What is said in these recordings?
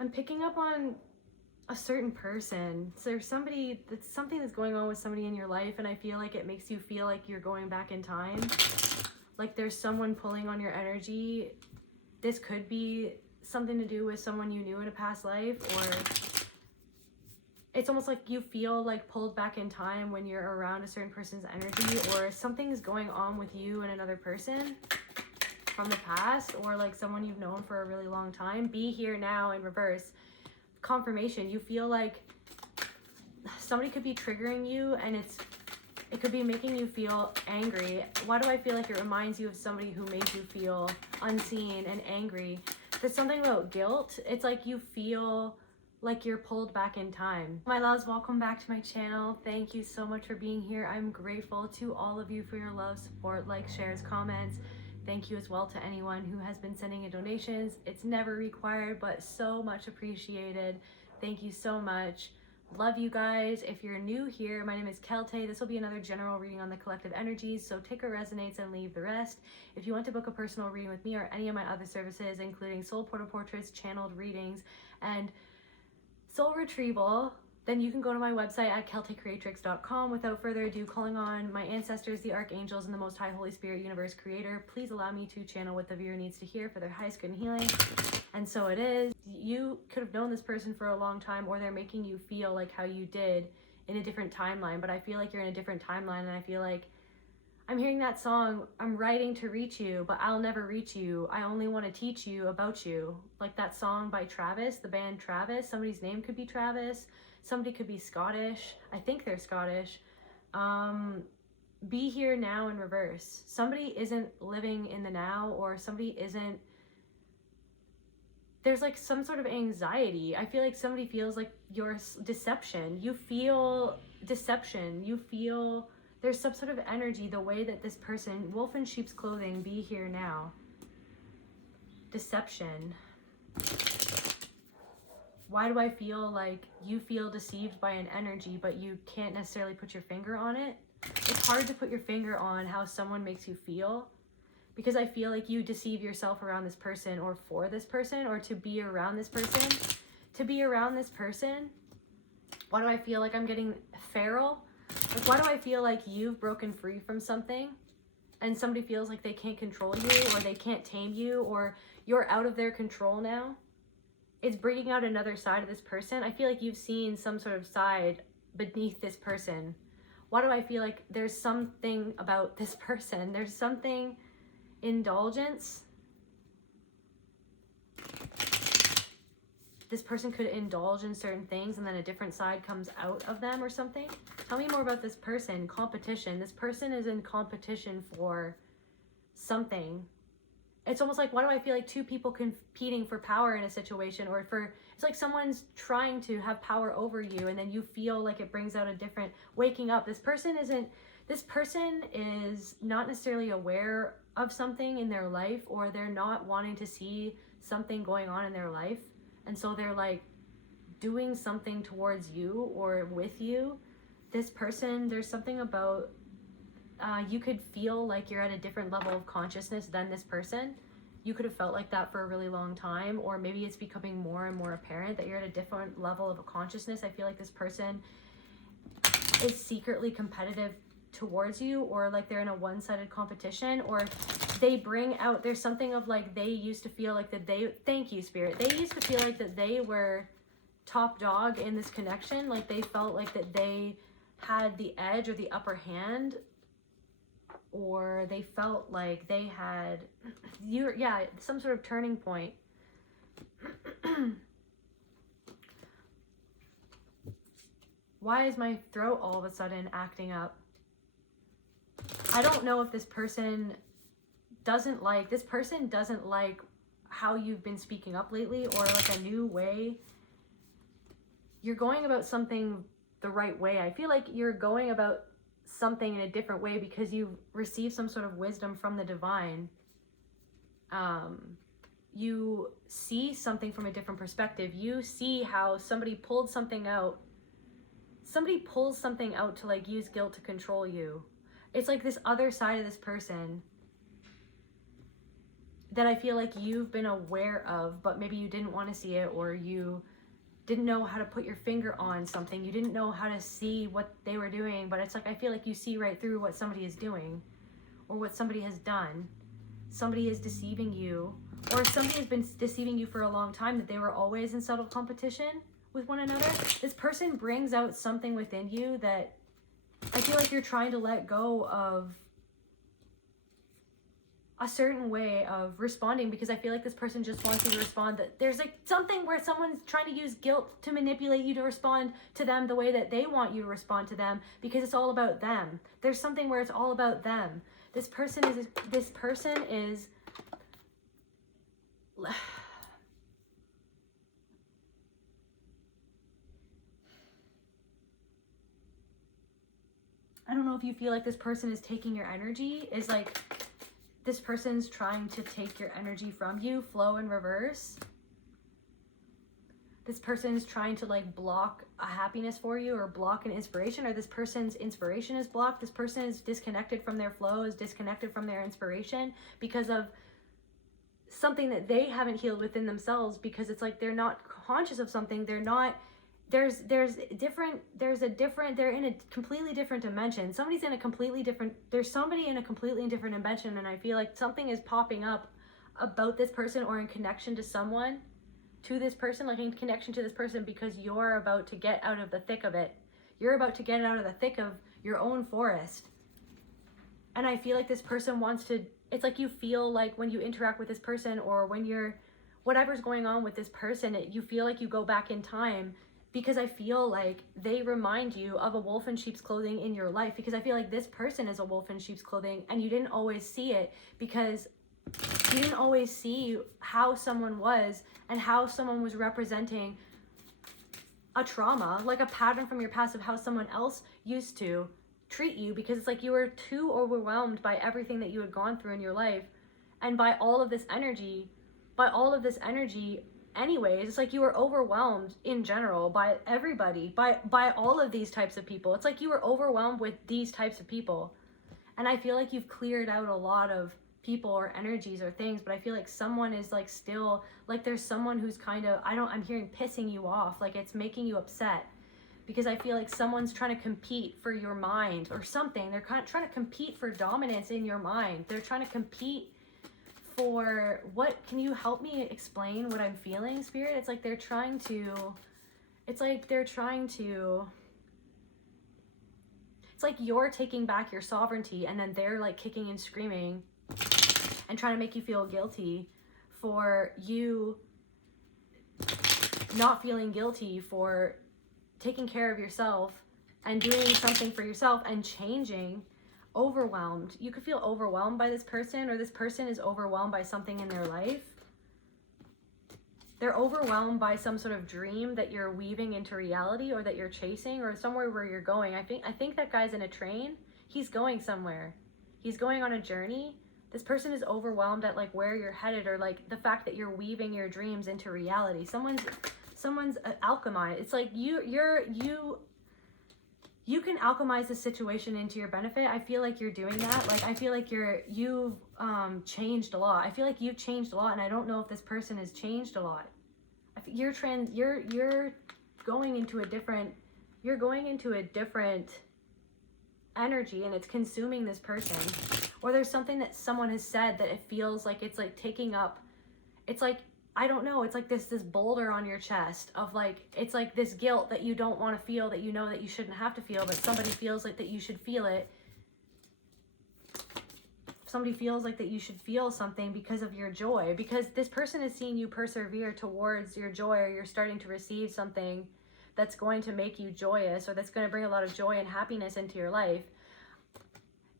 I'm picking up on a certain person. So there's something that's going on with somebody in your life, and I feel like it makes you feel like you're going back in time. Like there's someone pulling on your energy. This could be something to do with someone you knew in a past life, or it's almost like you feel like pulled back in time when you're around a certain person's energy, or something's going on with you and another person from the past, or like someone you've known for a really long time. Be here now in reverse. Confirmation. You feel like somebody could be triggering you, and it could be making you feel angry. Why do I feel like it reminds you of somebody who made you feel unseen and angry? There's something about guilt. It's like you feel like you're pulled back in time. My loves, welcome back to my channel. Thank you so much for being here. I'm grateful to all of you for your love, support, likes, shares, comments. Thank you as well to anyone who has been sending in donations. It's never required, but so much appreciated. Thank you so much. Love you guys. If you're new here, my name is Celtae. This will be another general reading on the collective energies, so take what resonates and leave the rest. If you want to book a personal reading with me or any of my other services, including soul portraits, channeled readings, and soul retrieval, then you can go to my website at celtecreatrix.com. Without further ado, calling on my ancestors, the archangels, and the most high Holy Spirit universe creator, please allow me to channel what the viewer needs to hear for their highest good and healing. And so it is. You could have known this person for a long time, or they're making you feel like how you did in a different timeline, but I feel like you're in a different timeline, and I feel like I'm hearing that song, I'm writing to reach you, but I'll never reach you. I only want to teach you about you. Like that song by Travis, the band Travis. Somebody's name could be Travis. Somebody could be Scottish. I think they're Scottish. Be here now in reverse. Somebody isn't living in the now, or somebody isn't, there's like some sort of anxiety. I feel like somebody feels like your deception. You feel deception. You feel there's some sort of energy, the way that this person, wolf in sheep's clothing, be here now. Deception. Why do I feel like you feel deceived by an energy, but you can't necessarily put your finger on it? It's hard to put your finger on how someone makes you feel, because I feel like you deceive yourself around this person, or for this person, or to be around this person. To be around this person. Why do I feel like I'm getting feral? Like, why do I feel like you've broken free from something and somebody feels like they can't control you, or they can't tame you, or you're out of their control now? It's bringing out another side of this person. I feel like you've seen some sort of side beneath this person. Why do I feel like there's something about this person? There's something, indulgence. This person could indulge in certain things, and then a different side comes out of them or something. Tell me more about this person. Competition. This person is in competition for something. It's almost like, why do I feel like two people competing for power in a situation, or for, it's like someone's trying to have power over you, and then you feel like it brings out a different waking up. This person is not necessarily aware of something in their life, or they're not wanting to see something going on in their life. And so they're like doing something towards you or with you. This person, there's something about, you could feel like you're at a different level of consciousness than this person. You could have felt like that for a really long time, or maybe it's becoming more and more apparent that you're at a different level of consciousness. I feel like this person is secretly competitive towards you, or like they're in a one-sided competition, or they bring out, there's something of like, they used to feel like that they, thank you Spirit, they used to feel like that they were top dog in this connection. Like they felt like that they had the edge or the upper hand, or they felt like they had some sort of turning point. Why is my throat all of a sudden acting up? I don't know if this person doesn't like how you've been speaking up lately, or like a new way. You're going about something the right way. I feel like you're going about something in a different way because you've received some sort of wisdom from the divine. You see something from a different perspective. You see how somebody pulled something out. Somebody pulls something out to like use guilt to control you. It's like this other side of this person. that I feel like you've been aware of, but maybe you didn't want to see it, or you didn't know how to put your finger on something. You didn't know how to see what they were doing, but it's like, I feel like you see right through what somebody is doing or what somebody has done. Somebody is deceiving you, or somebody has been deceiving you for a long time, that they were always in subtle competition with one another. This person brings out something within you that I feel like you're trying to let go of a certain way of responding, because I feel like this person just wants you to respond. That there's like something where someone's trying to use guilt to manipulate you to respond to them the way that they want you to respond to them, because it's all about them. There's something where it's all about them. This person is I don't know if you feel like this person is taking your energy, is like this person's trying to take your energy from you, flow in reverse. This person's trying to like block a happiness for you, or block an inspiration, or this person's inspiration is blocked. This person is disconnected from their flow, is disconnected from their inspiration because of something that they haven't healed within themselves, because it's like they're not conscious of something. They're not, they're in a completely different dimension. Somebody's in a completely different, there's somebody in a completely different dimension, and I feel like something is popping up about this person, or in connection to someone, to this person, like in connection to this person, because you're about to get out of the thick of it. You're about to get out of the thick of your own forest. And I feel like this person wants to, it's like you feel like when you interact with this person, or when you're, whatever's going on with this person, you feel like you go back in time, because I feel like they remind you of a wolf in sheep's clothing in your life, because I feel like this person is a wolf in sheep's clothing, and you didn't always see it, because you didn't always see how someone was, and how someone was representing a trauma, like a pattern from your past of how someone else used to treat you, because it's like you were too overwhelmed by everything that you had gone through in your life, and by all of this energy anyways. It's like you were overwhelmed in general by everybody, by all of these types of people. It's like you were overwhelmed with these types of people, and I feel like you've cleared out a lot of people or energies or things, but I feel like someone is like still, like there's someone who's kind of, I'm hearing pissing you off, like it's making you upset, because I feel like someone's trying to compete for your mind or something. They're kind of trying to compete for dominance in your mind. They're trying to compete for what, can you help me explain what I'm feeling, Spirit? It's like they're trying to, it's like you're taking back your sovereignty, and then they're like kicking and screaming and trying to make you feel guilty for you not feeling guilty for taking care of yourself and doing something for yourself and changing. Overwhelmed. You could feel overwhelmed by this person, or this person is overwhelmed by something in their life. They're overwhelmed by some sort of dream that you're weaving into reality, or that you're chasing, or somewhere where you're going. I think that guy's in a train. He's going somewhere. He's going on a journey. This person is overwhelmed at like where you're headed, or like the fact that you're weaving your dreams into reality. Someone's alchemized. It's like you can alchemize the situation into your benefit. I feel like you're doing that. Like I feel like you've changed a lot. I feel like you've changed a lot, and I don't know if this person has changed a lot. You're going into a different energy, and it's consuming this person. Or there's something that someone has said that it feels like it's like taking up, it's like, I don't know, it's like this boulder on your chest of like, it's like this guilt that you don't want to feel, that you know that you shouldn't have to feel, but somebody feels like that you should feel it. Somebody feels like that you should feel something because of your joy, because this person is seeing you persevere towards your joy, or you're starting to receive something that's going to make you joyous, or that's going to bring a lot of joy and happiness into your life.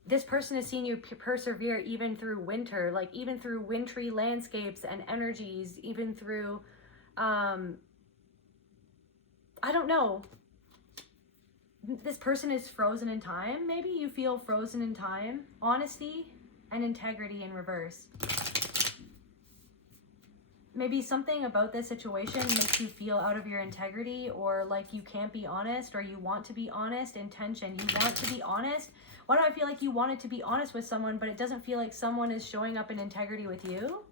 This person is seeing you persevere even through winter, like even through wintry landscapes and energies, even through, I don't know. This person is frozen in time. Maybe you feel frozen in time. Honesty and integrity in reverse. Maybe something about this situation makes you feel out of your integrity, or like you can't be honest, or you want to be honest. Intention. You want to be honest, Why do I feel like you wanted to be honest with someone, but it doesn't feel like someone is showing up in integrity with you?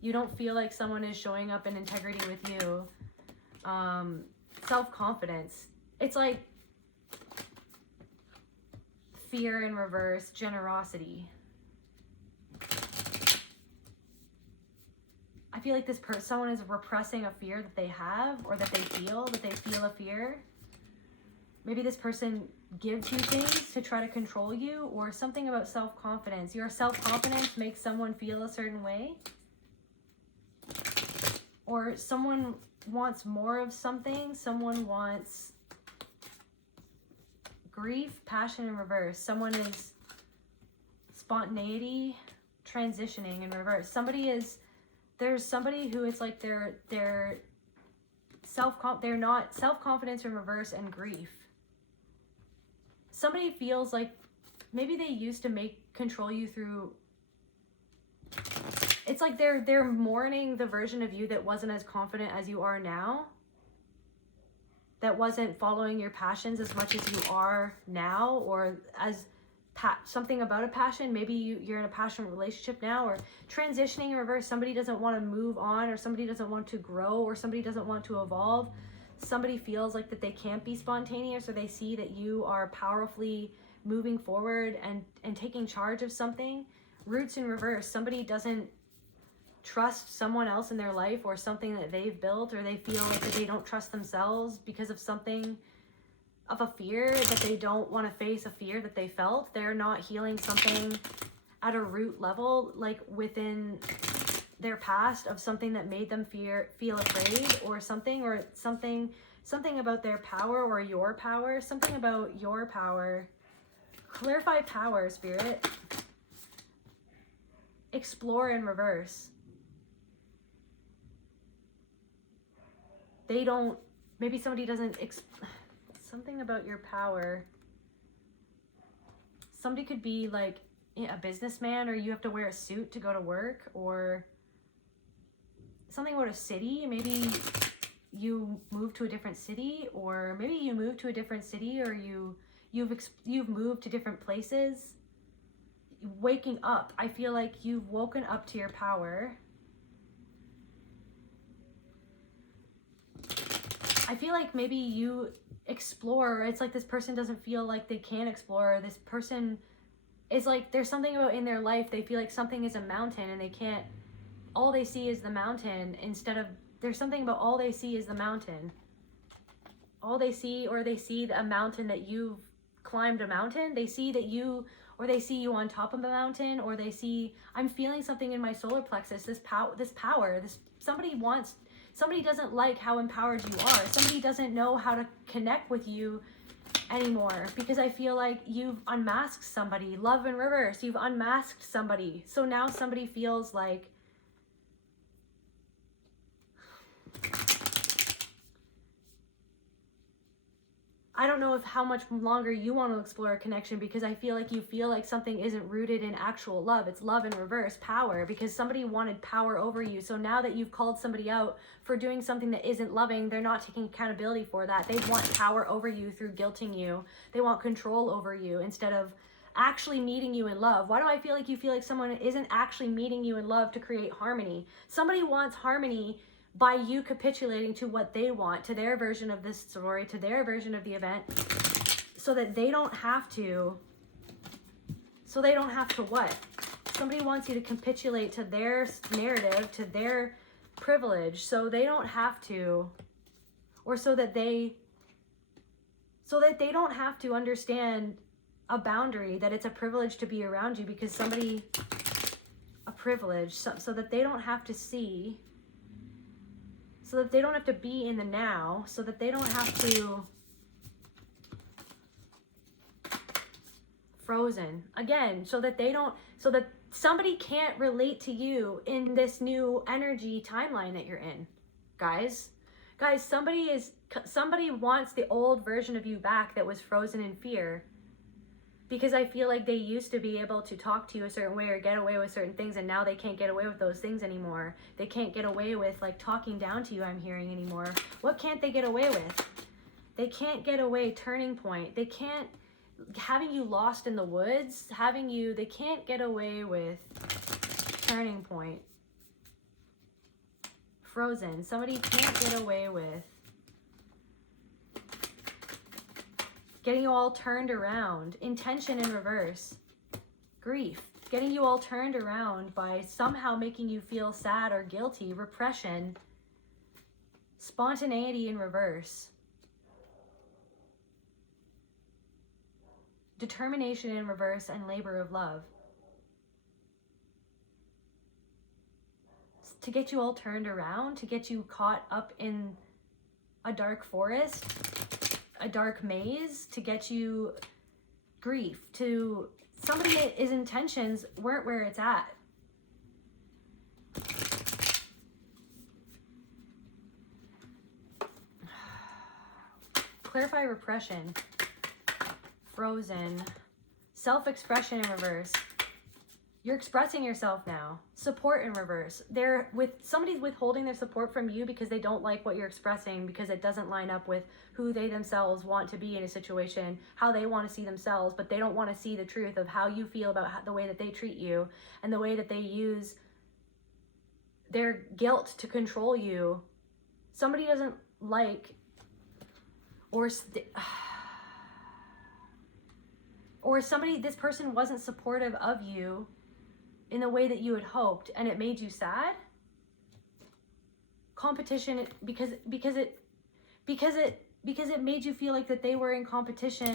You don't feel like someone is showing up in integrity with you. Self-confidence. It's like fear in reverse, generosity. I feel like this person, someone is repressing a fear that they have, or that they feel a fear. Maybe this person gives you things to try to control you, or something about self-confidence. Your self-confidence makes someone feel a certain way. Or someone wants more of something. Someone wants grief, passion in reverse. Someone is spontaneity, transitioning in reverse. There's somebody who it's like they're not self-confidence in reverse and grief. Somebody feels like maybe they used to control you through. It's like they're mourning the version of you that wasn't as confident as you are now. That wasn't following your passions as much as you are now, or as something about a passion. Maybe you're in a passionate relationship now, or transitioning in reverse. Somebody doesn't want to move on, or somebody doesn't want to grow, or somebody doesn't want to evolve. Somebody feels like that they can't be spontaneous, or they see that you are powerfully moving forward and taking charge of something. Roots in reverse. Somebody doesn't trust someone else in their life, or something that they've built, or they feel like that they don't trust themselves because of something, of a fear that they don't want to face, a fear that they felt. They're not healing something at a root level, like within their past, of something that made them feel afraid, or something about their power, or your power, something about your power. Clarify power, Spirit. Explore in reverse. Maybe somebody doesn't, something about your power. Somebody could be like a businessman, or you have to wear a suit to go to work, or something about a city. Maybe you moved to a different city, or maybe you moved to a different city, or you've moved to different places. Waking up. I feel like you've woken up to your power. I feel like maybe you explore. It's like this person doesn't feel like they can explore. This person is like, there's something about in their life, they feel like something is a mountain, and they can't, all they see is the mountain, instead of, there's something about all they see is the mountain. All they see, or they see a mountain that you've climbed a mountain. They see that you, or they see you on top of a mountain, or they see, I'm feeling something in my solar plexus, this power, somebody doesn't like how empowered you are. Somebody doesn't know how to connect with you anymore, because I feel like you've unmasked somebody. Love in reverse. You've unmasked somebody. So now somebody feels like, I don't know how much longer you want to explore a connection, because I feel like you feel like something isn't rooted in actual love. It's love in reverse, power, because somebody wanted power over you. So now that you've called somebody out for doing something that isn't loving, they're not taking accountability for that. They want power over you through guilting you. They want control over you instead of actually meeting you in love. Why do I feel like you feel like someone isn't actually meeting you in love to create harmony? Somebody wants harmony by you capitulating to what they want, to their version of this story, to their version of the event, so that they don't have to what? Somebody wants you to capitulate to their narrative, to their privilege, so they don't have to, or so that they don't have to understand a boundary, that it's a privilege to be around you, because a privilege, so that they don't have to see, so that they don't have to be in the now, so that they don't have to, frozen again, so that somebody can't relate to you in this new energy timeline that you're in. Guys, somebody wants the old version of you back that was frozen in fear, because I feel like they used to be able to talk to you a certain way or get away with certain things, and now they can't get away with those things anymore. They can't get away with like talking down to you, I'm hearing, anymore. What can't they get away with? They can't get away, turning point. They can't, having you lost in the woods, they can't get away with turning point. Frozen. Somebody can't get away with getting you all turned around. Intention in reverse. Grief. Getting you all turned around by somehow making you feel sad or guilty. Repression. Spontaneity in reverse. Determination in reverse and labor of love. To get you all turned around, to get you caught up in a dark forest, a dark maze, to get you grief, to his intentions weren't where it's at. Clarify repression. Frozen. Self-expression in reverse. You're expressing yourself now. Support in reverse. Somebody's withholding their support from you because they don't like what you're expressing, because it doesn't line up with who they themselves want to be in a situation, how they want to see themselves, but they don't want to see the truth of how you feel about the way that they treat you and the way that they use their guilt to control you. Somebody doesn't like this person wasn't supportive of you in the way that you had hoped, and it made you sad. Competition, because it made you feel like that they were in competition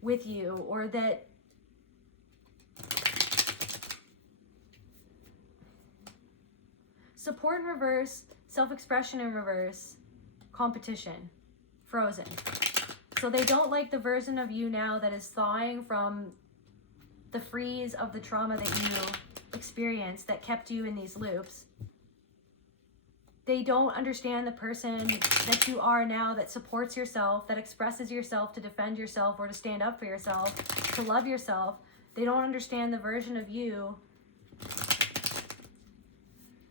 with you, or that support in reverse, self-expression in reverse, competition. Frozen. So they don't like the version of you now that is thawing from the freeze of the trauma that you experienced that kept you in these loops. They don't understand the person that you are now, that supports yourself, that expresses yourself to defend yourself or to stand up for yourself, to love yourself. They don't understand the version of you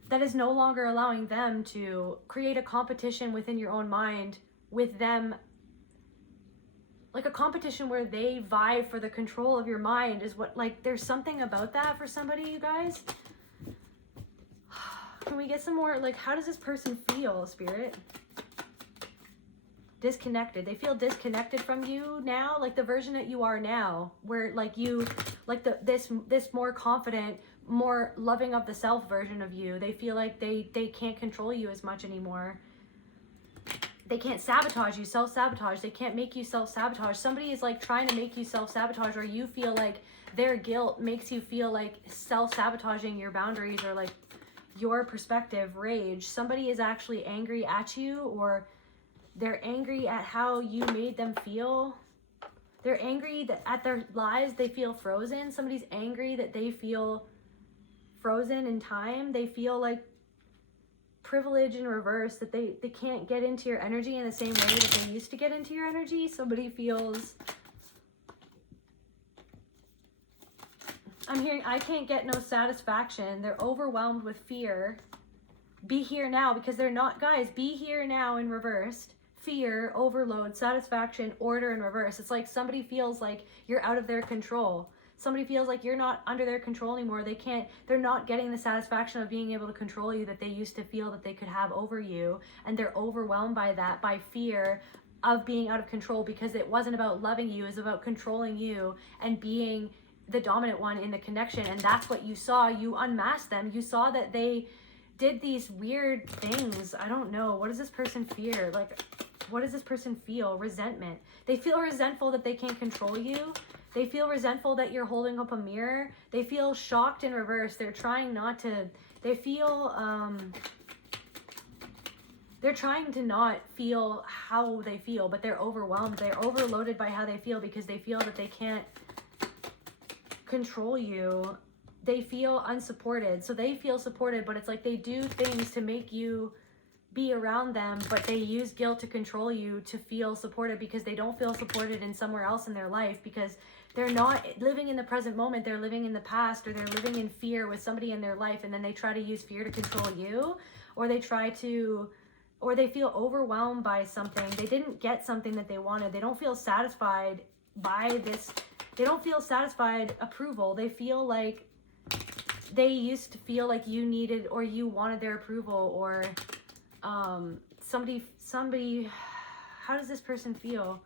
that is no longer allowing them to create a competition within your own mind with them. Like a competition where they vie for the control of your mind is what, like, there's something about that for somebody, you guys. Can we get some more, like, how does this person feel, Spirit? Disconnected. They feel disconnected from you now, like the version that you are now, where like you, like this more confident, more loving of the self version of you. They feel like they can't control you as much anymore. They can't sabotage you, self-sabotage. They can't make you self-sabotage. Somebody is like trying to make you self-sabotage, or you feel like their guilt makes you feel like self-sabotaging your boundaries or like your perspective, rage. Somebody is actually angry at you, or they're angry at how you made them feel. They're angry at their lives. They feel frozen. Somebody's angry that they feel frozen in time. They feel like privilege in reverse, that they can't get into your energy in the same way that they used to get into your energy. Somebody feels, I'm hearing, I can't get no satisfaction. They're overwhelmed with fear. Be here now, because they're not, guys, be here now in reversed. Fear, overload, satisfaction, order in reverse. It's like somebody feels like you're out of their control. Somebody feels like you're not under their control anymore. They're not getting the satisfaction of being able to control you that they used to feel that they could have over you. And they're overwhelmed by that, by fear of being out of control, because it wasn't about loving you, it was about controlling you and being the dominant one in the connection. And that's what you saw. You unmasked them. You saw that they did these weird things. I don't know. What does this person fear? Like, what does this person feel? Resentment. They feel resentful that they can't control you. They feel resentful that you're holding up a mirror. They feel shocked in reverse. They're trying not to, they feel, they're trying to not feel how they feel, but they're overwhelmed. They're overloaded by how they feel because they feel that they can't control you. They feel unsupported. So they feel supported, but it's like they do things to make you be around them, but they use guilt to control you to feel supported, because they don't feel supported in somewhere else in their life, because they're not living in the present moment. They're living in the past, or they're living in fear with somebody in their life, and then they try to use fear to control you, or they feel overwhelmed by something. They didn't get something that they wanted. They don't feel satisfied by this, they don't feel satisfied approval. They feel like they used to feel like you needed or you wanted their approval, or somebody, how does this person feel?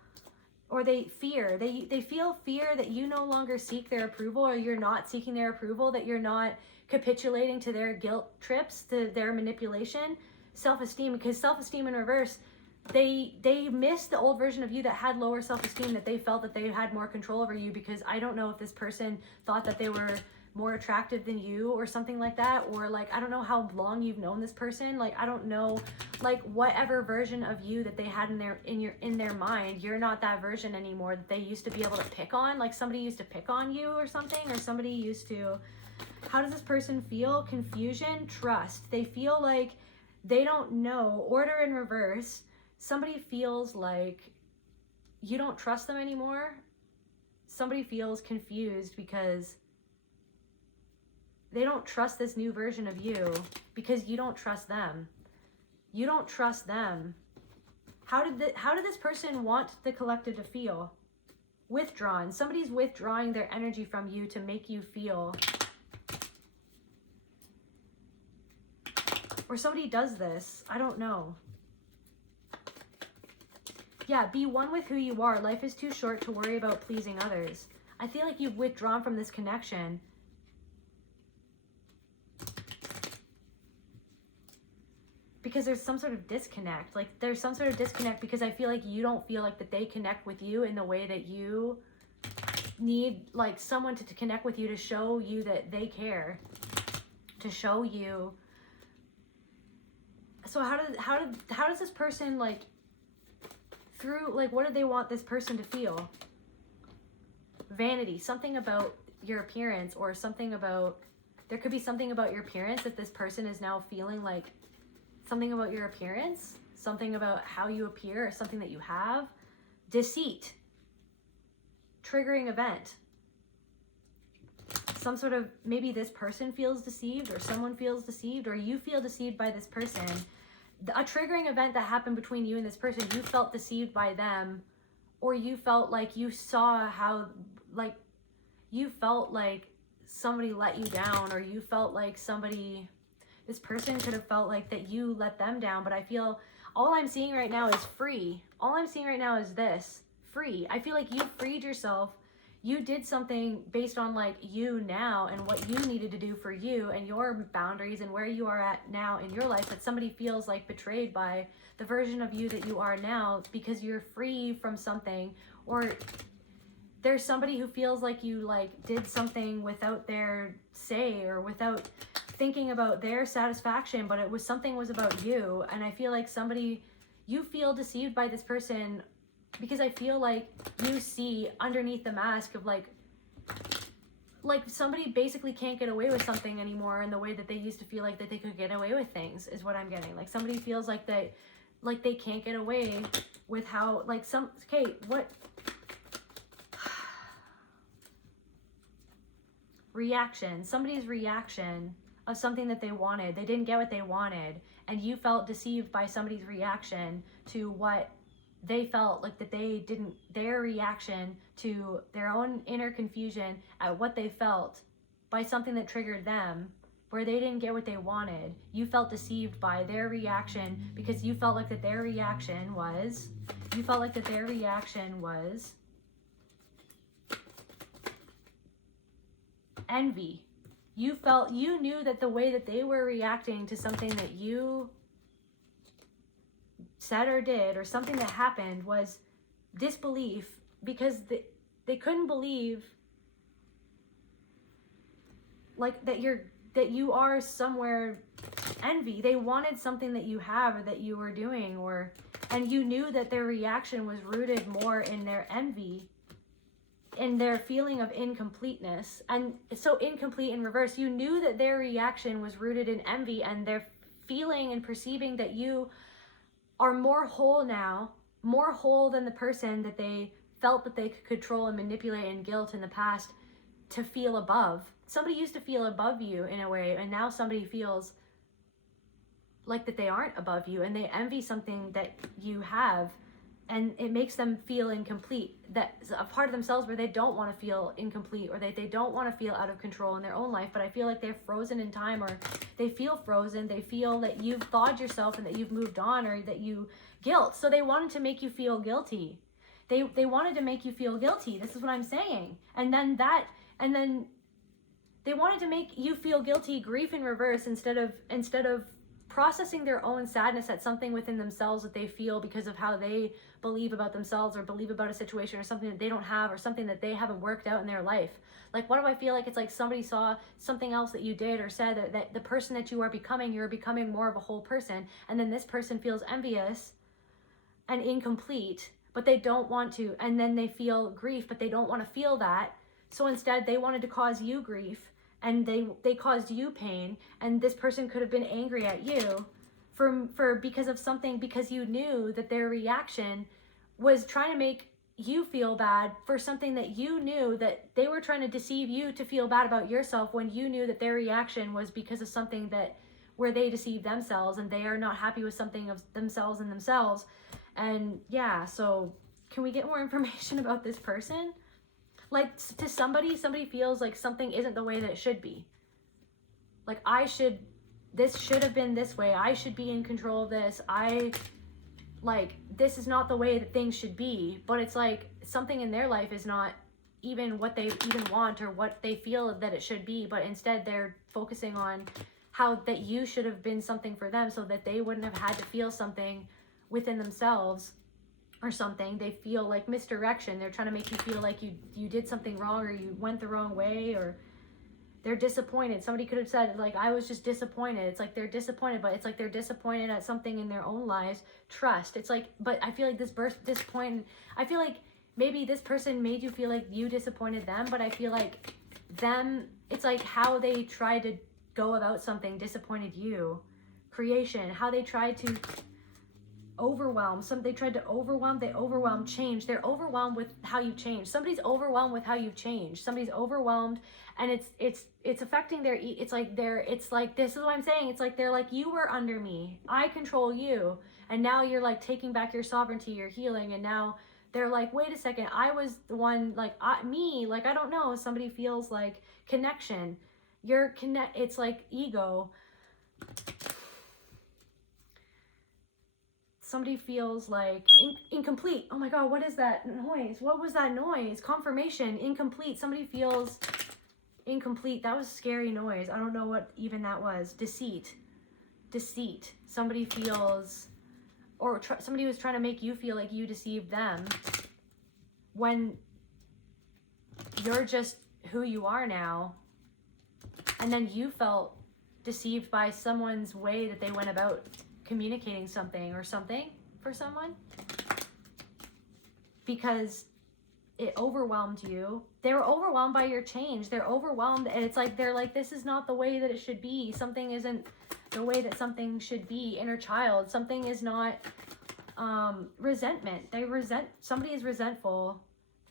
Or they fear, they feel fear that you no longer seek their approval, or you're not seeking their approval, that you're not capitulating to their guilt trips, to their manipulation. Self-esteem, because self-esteem in reverse, they miss the old version of you that had lower self-esteem, that they felt that they had more control over you, because I don't know if this person thought that they were more attractive than you or something like that, or like, I don't know how long you've known this person, like, I don't know, like, whatever version of you that they had in their mind, you're not that version anymore that they used to be able to pick on. Like, somebody used to pick on you or something, or somebody used to, how does this person feel? Confusion, trust. They feel like they don't know. Order in reverse. Somebody feels like you don't trust them anymore. Somebody feels confused because they don't trust this new version of you, because you don't trust them. You don't trust them. How did this person want the collective to feel? Withdrawn. Somebody's withdrawing their energy from you to make you feel. Or somebody does this. I don't know. Yeah, be one with who you are. Life is too short to worry about pleasing others. I feel like you've withdrawn from this connection. Because there's some sort of disconnect. Like, there's some sort of disconnect because I feel like you don't feel like that they connect with you in the way that you need, like, someone to connect with you, to show you that they care, to show you. So how does this person, like, through, like, what do they want this person to feel? Vanity, something about your appearance, or something about, there could be something about your appearance that this person is now feeling like, something about your appearance, something about how you appear, or something that you have. Deceit, triggering event. Some sort of, maybe this person feels deceived, or someone feels deceived, or you feel deceived by this person. A triggering event that happened between you and this person, you felt deceived by them, or you felt like you saw how, like, you felt like somebody let you down, or you felt like somebody, this person could have felt like that you let them down. But I feel, all I'm seeing right now is free. All I'm seeing right now is this, free. I feel like you freed yourself. You did something based on, like, you now and what you needed to do for you and your boundaries and where you are at now in your life, that somebody feels like betrayed by the version of you that you are now, because you're free from something. Or there's somebody who feels like you, like, did something without their say, or without thinking about their satisfaction, but it was something was about you. And I feel like somebody, you feel deceived by this person, because I feel like you see underneath the mask of, like somebody basically can't get away with something anymore in the way that they used to feel like that they could get away with things, is what I'm getting. Like, somebody feels like they can't get away with how, like, what reaction, somebody's reaction of something that they wanted. They didn't get what they wanted, and you felt deceived by somebody's reaction to what they felt like that they didn't, their reaction to their own inner confusion at what they felt by something that triggered them, where they didn't get what they wanted. You felt deceived by their reaction, because you felt like that their reaction was, envy. You knew that the way that they were reacting to something that you said or did, or something that happened, was disbelief, because they couldn't believe, like, that you are somewhere. Envy. They wanted something that you have, or that you were doing, and you knew that their reaction was rooted more in their envy, in their feeling of incompleteness. And so incomplete in reverse, you knew that their reaction was rooted in envy, and their feeling and perceiving that you are more whole now, more whole than the person that they felt that they could control and manipulate and guilt in the past, to feel above. Somebody used to feel above you in a way, and now somebody feels like that they aren't above you, and they envy something that you have. and it makes them feel incomplete. That's a part of themselves where they don't want to feel incomplete, or they don't want to feel out of control in their own life. But I feel like they're frozen in time, or they feel frozen. They feel that you've thawed yourself and that you've moved on, or that you guilt. So they wanted to make you feel guilty. They wanted to make you feel guilty. This is what I'm saying. And then they wanted to make you feel guilty, grief in reverse, instead of processing their own sadness at something within themselves that they feel because of how they believe about themselves, or believe about a situation, or something that they don't have, or something that they haven't worked out in their life. Like, what do I feel like? It's like somebody saw something else that you did or said, that the person that you're becoming more of a whole person, and then this person feels envious and incomplete, but they don't want to, and then they feel grief, but they don't want to feel that. So instead they wanted to cause you grief, and they caused you pain, and this person could have been angry at you because of something, because you knew that their reaction was trying to make you feel bad for something that you knew that they were trying to deceive you to feel bad about yourself, when you knew that their reaction was because of something where they deceived themselves, and they are not happy with something of themselves and themselves. And yeah, so can we get more information about this person? Like, to somebody feels like something isn't the way that it should be. Like, this should have been this way. I should be in control of this. This is not the way that things should be. But it's like something in their life is not even what they even want, or what they feel that it should be. But instead they're focusing on how that you should have been something for them, so that they wouldn't have had to feel something within themselves or something. They feel like misdirection. They're trying to make you feel like you did something wrong, or you went the wrong way, or they're disappointed. Somebody could have said, like, I was just disappointed. It's like they're disappointed, but it's like they're disappointed at something in their own lives. Trust. It's like, but I feel like I feel like maybe this person made you feel like you disappointed them, but I feel like it's like how they tried to go about something disappointed you. Creation, how they tried to overwhelm. They overwhelmed change. They're overwhelmed with how you change. Somebody's overwhelmed with how you've changed. Somebody's overwhelmed, and it's affecting their, it's like this is what I'm saying. It's like they're like, you were under me, I control you, and now you're like taking back your sovereignty, your healing, and now they're like, wait a second, I was the one, I don't know. Somebody feels like connection. It's like ego. Somebody feels like incomplete. Oh my God, what is that noise? What was that noise? Confirmation, incomplete. Somebody feels incomplete. That was a scary noise. I don't know what even that was. Deceit. Somebody feels, or somebody was trying to make you feel like you deceived them, when you're just who you are now. And then you felt deceived by someone's way that they went about communicating something for someone, because it overwhelmed you. They were overwhelmed by your change. They're overwhelmed, and it's like they're like, this is not the way that it should be. Something isn't the way that something should be. Inner child. Something is not resentment. Somebody is resentful,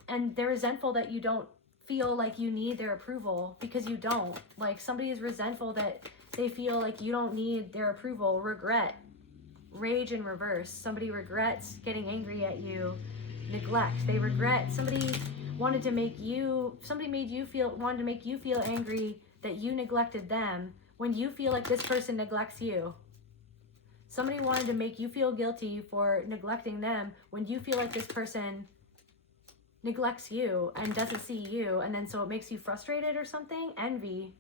and they're resentful that you don't feel like you need their approval, because you don't. Like, somebody is resentful that they feel like you don't need their approval. Regret. Rage in reverse. Somebody regrets getting angry at you. Neglect. They regret. Somebody wanted to make you feel angry that you neglected them, when you feel like this person neglects you. Somebody wanted to make you feel guilty for neglecting them, when you feel like this person neglects you and doesn't see you, and then so it makes you frustrated or something. Envy.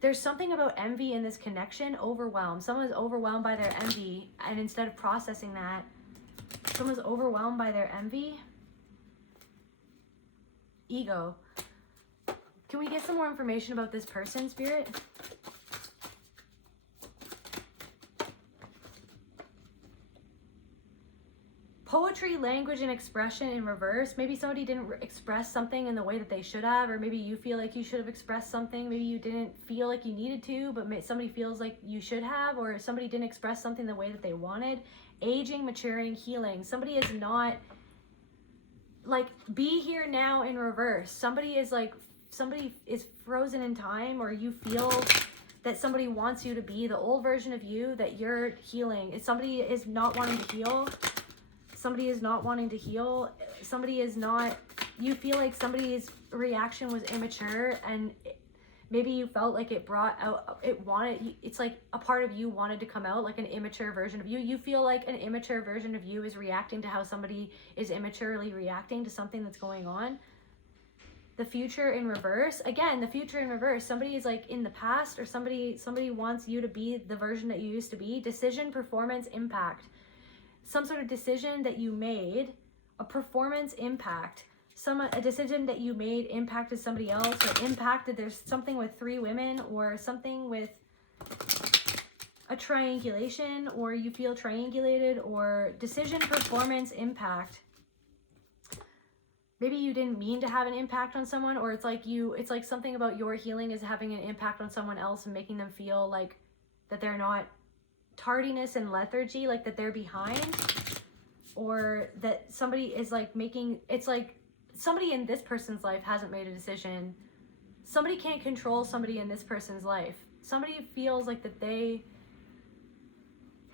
There's something about envy in this connection. Overwhelmed. Someone's overwhelmed by their envy, and instead of processing that, someone's overwhelmed by their envy. Ego. Can we get some more information about this person, Spirit? Poetry, language, and expression in reverse. Maybe somebody didn't express something in the way that they should have, or maybe you feel like you should have expressed something. Maybe you didn't feel like you needed to, but somebody feels like you should have, or somebody didn't express something the way that they wanted. Aging, maturing, healing. Somebody is not, like, be here now in reverse. Somebody is frozen in time, or you feel that somebody wants you to be the old version of you that you're healing. If somebody is not wanting to heal, Somebody is not wanting to heal. Somebody is not, you feel like somebody's reaction was immature, and maybe you felt like it brought out, it's like a part of you wanted to come out, like an immature version of you. You feel like an immature version of you is reacting to how somebody is immaturely reacting to something that's going on. The future in reverse. Again, the future in reverse. Somebody is like in the past, or somebody wants you to be the version that you used to be. Decision, performance, impact. Some sort of decision that you made, a performance impact. A decision that you made impacted somebody else, or impacted, there's something with 3 women, or something with a triangulation, or you feel triangulated, or decision, performance, impact. Maybe you didn't mean to have an impact on someone, or it's like something about your healing is having an impact on someone else and making them feel like that they're not, tardiness and lethargy, like that they're behind, or that somebody is like making, it's like somebody in this person's life hasn't made a decision. Somebody can't control somebody in this person's life. Somebody feels like that they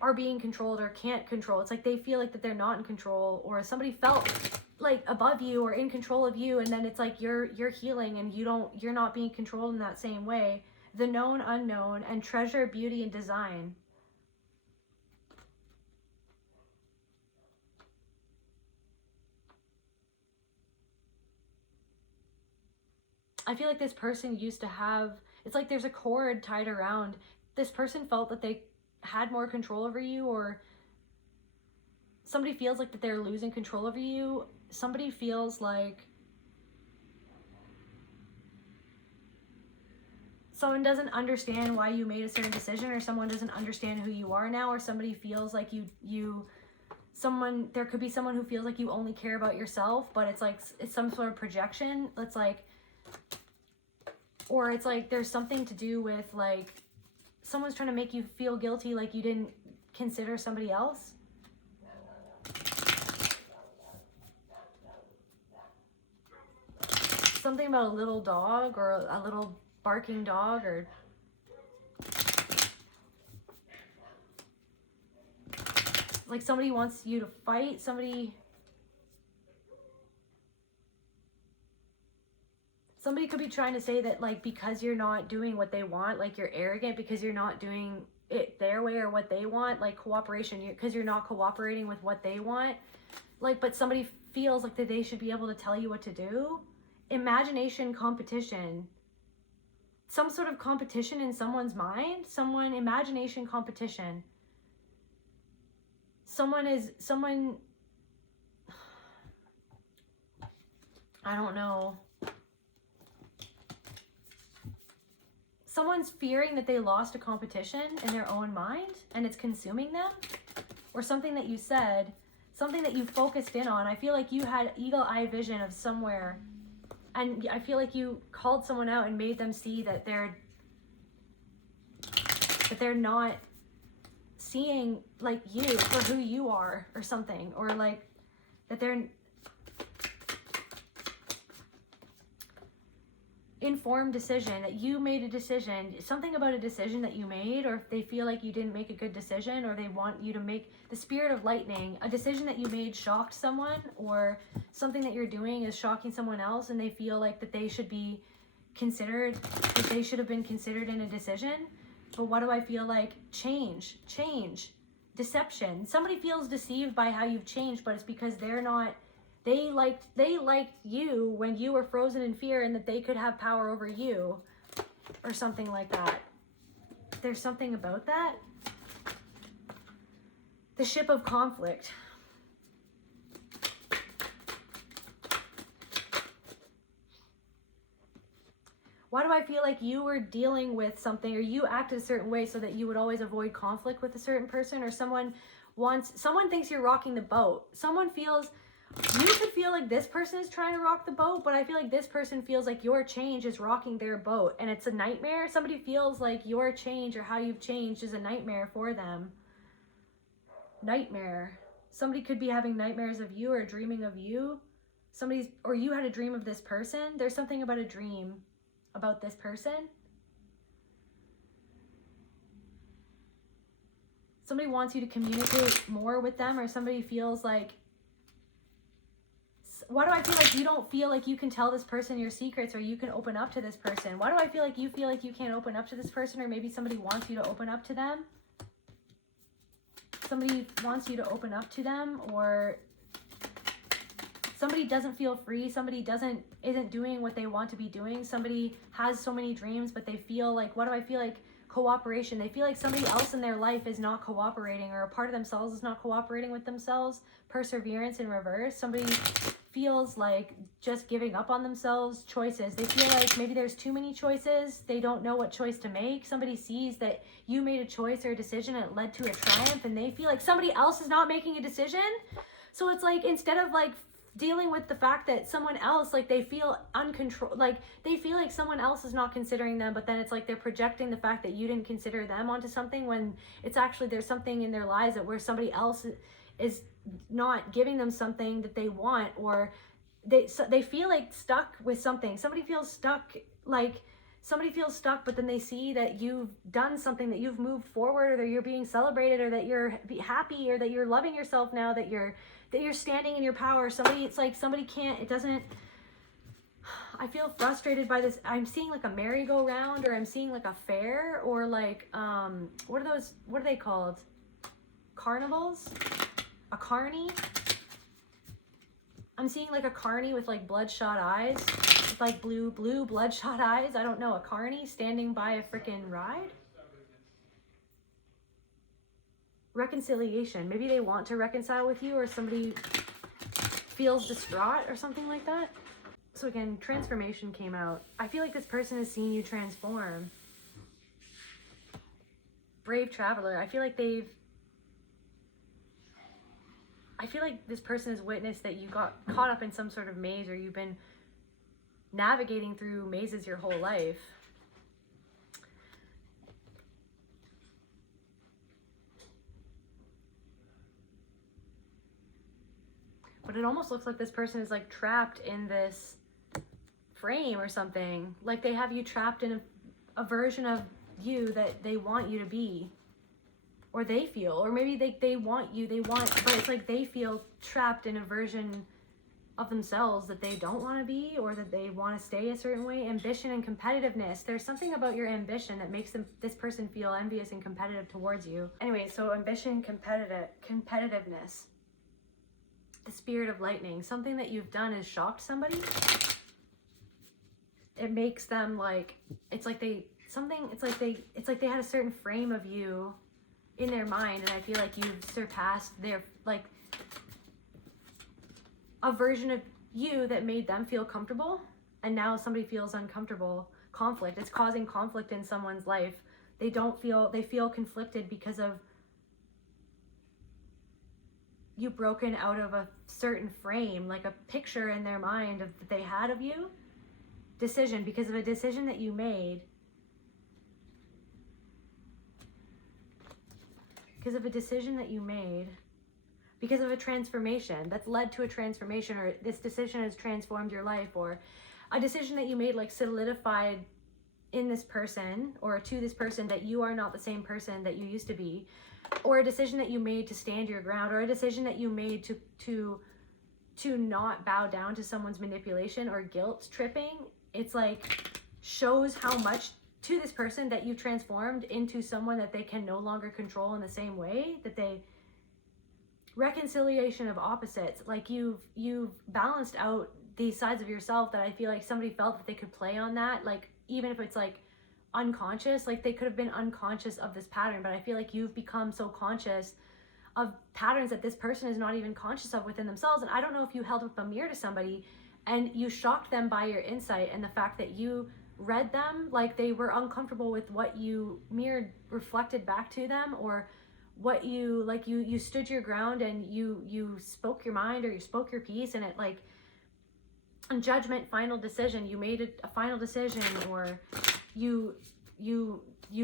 are being controlled or can't control. It's like they feel like that they're not in control, or somebody felt like above you or in control of you, and then it's like you're healing and you're not being controlled in that same way. The known unknown, and treasure, beauty, and design. I feel like this person used to have, it's like there's a cord tied around. This person felt that they had more control over you, or somebody feels like that they're losing control over you. Somebody feels like someone doesn't understand why you made a certain decision, or someone doesn't understand who you are now, or somebody feels like there could be someone who feels like you only care about yourself, but it's like, it's some sort of projection. It's like, or it's like there's something to do with like someone's trying to make you feel guilty, like you didn't consider somebody else. Something about a little dog, or a little barking dog, or like somebody wants you to fight. Somebody could be trying to say that like because you're not doing what they want, like you're arrogant because you're not doing it their way or what they want, like cooperation, because you're not cooperating with what they want. Like, but somebody feels like that they should be able to tell you what to do. Imagination, competition. Some sort of competition in someone's mind. Imagination, competition. I don't know. Someone's fearing that they lost a competition in their own mind and it's consuming them, or something that you said, something that you focused in on. I feel like you had eagle-eye vision of somewhere, and I feel like you called someone out and made them see that they're not seeing like you for who you are, or something, or like that they're informed decision, that you made a decision, something about a decision that you made, or if they feel like you didn't make a good decision, or they want you to make the spirit of lightning, a decision that you made shocked someone, or something that you're doing is shocking someone else, and they feel like that they should be considered, that they should have been considered in a decision. But what do I feel like? Change, deception. Somebody feels deceived by how you've changed, but it's because they liked you when you were frozen in fear, and that they could have power over you, or something like that. There's something about that. The ship of conflict. Why do I feel like you were dealing with something, or you acted a certain way so that you would always avoid conflict with a certain person, or someone thinks you're rocking the boat. Someone feels, you could feel like this person is trying to rock the boat, but I feel like this person feels like your change is rocking their boat, and it's a nightmare. Somebody feels like your change or how you've changed is a nightmare for them. Nightmare. Somebody could be having nightmares of you, or dreaming of you. Or you had a dream of this person. There's something about a dream about this person. Somebody wants you to communicate more with them, or somebody feels like Why do I feel like you don't feel like you can tell this person your secrets, or you can open up to this person? Why do I feel like you can't open up to this person, or maybe somebody wants you to open up to them? Somebody wants you to open up to them, or somebody doesn't feel free. Somebody isn't doing what they want to be doing. Somebody has so many dreams, but they feel like, what do I feel like? Cooperation. They feel like somebody else in their life is not cooperating, or a part of themselves is not cooperating with themselves. Perseverance in reverse. Somebody feels like just giving up on themselves. Choices. They feel like maybe there's too many choices. They don't know what choice to make. Somebody sees that you made a choice or a decision and it led to a triumph, and they feel like somebody else is not making a decision. So it's like, instead of like dealing with the fact that someone else, like, they feel uncontrolled, like they feel like someone else is not considering them, but then it's like they're projecting the fact that you didn't consider them onto something, when it's actually there's something in their lives that where somebody else is not giving them something that they want, or they feel like stuck with something. Somebody feels stuck, but then they see that you've done something, that you've moved forward, or that you're being celebrated, or that you're happy, or that you're loving yourself now, that you're standing in your power. It's like somebody can't, it doesn't, I feel frustrated by this. I'm seeing like a merry-go-round, or I'm seeing like a fair, or like, what are they called? Carnivals? A carny? I'm seeing like a carny with like bloodshot eyes, with like blue bloodshot eyes. I don't know, a carny standing by a freaking ride. Reconciliation. Maybe they want to reconcile with you, or somebody feels distraught or something like that. So again, transformation came out. I feel like this person has seen you transform. Brave traveler. I feel like this person has witnessed that you got caught up in some sort of maze, or you've been navigating through mazes your whole life. But it almost looks like this person is like trapped in this frame or something. Like they have you trapped in a version of you that they want you to be. Or they feel, or maybe they want, but it's like they feel trapped in a version of themselves that they don't want to be, or that they want to stay a certain way. Ambition and competitiveness. There's something about your ambition that makes this person feel envious and competitive towards you. Anyway, so ambition, competitiveness. The spirit of lightning. Something that you've done has shocked somebody. It makes them like, it's like they had a certain frame of you in their mind, and I feel like you've surpassed their, like, a version of you that made them feel comfortable, and now somebody feels uncomfortable. Conflict. It's causing conflict in someone's life. They feel conflicted because of you broken out of a certain frame, like a picture in their mind that they had of you. Decision. Because of a decision that you made. Because of a decision that you made, because of a transformation that's led to a transformation, or this decision has transformed your life, or a decision that you made like solidified in this person, or to this person, that you are not the same person that you used to be, or a decision that you made to stand your ground, or a decision that you made to not bow down to someone's manipulation or guilt tripping. It's like shows how much to this person that you transformed into someone that they can no longer control in the same way, that they, reconciliation of opposites. Like you've balanced out these sides of yourself that I feel like somebody felt that they could play on that, like even if it's like unconscious, like they could have been unconscious of this pattern, but I feel like you've become so conscious of patterns that this person is not even conscious of within themselves. And I don't know if you held up a mirror to somebody and you shocked them by your insight and the fact that you read them like they were uncomfortable with what you mirrored reflected back to them, or what you like you stood your ground and you spoke your mind, or you spoke your piece, and it like on judgment, final decision, you made a final decision, or you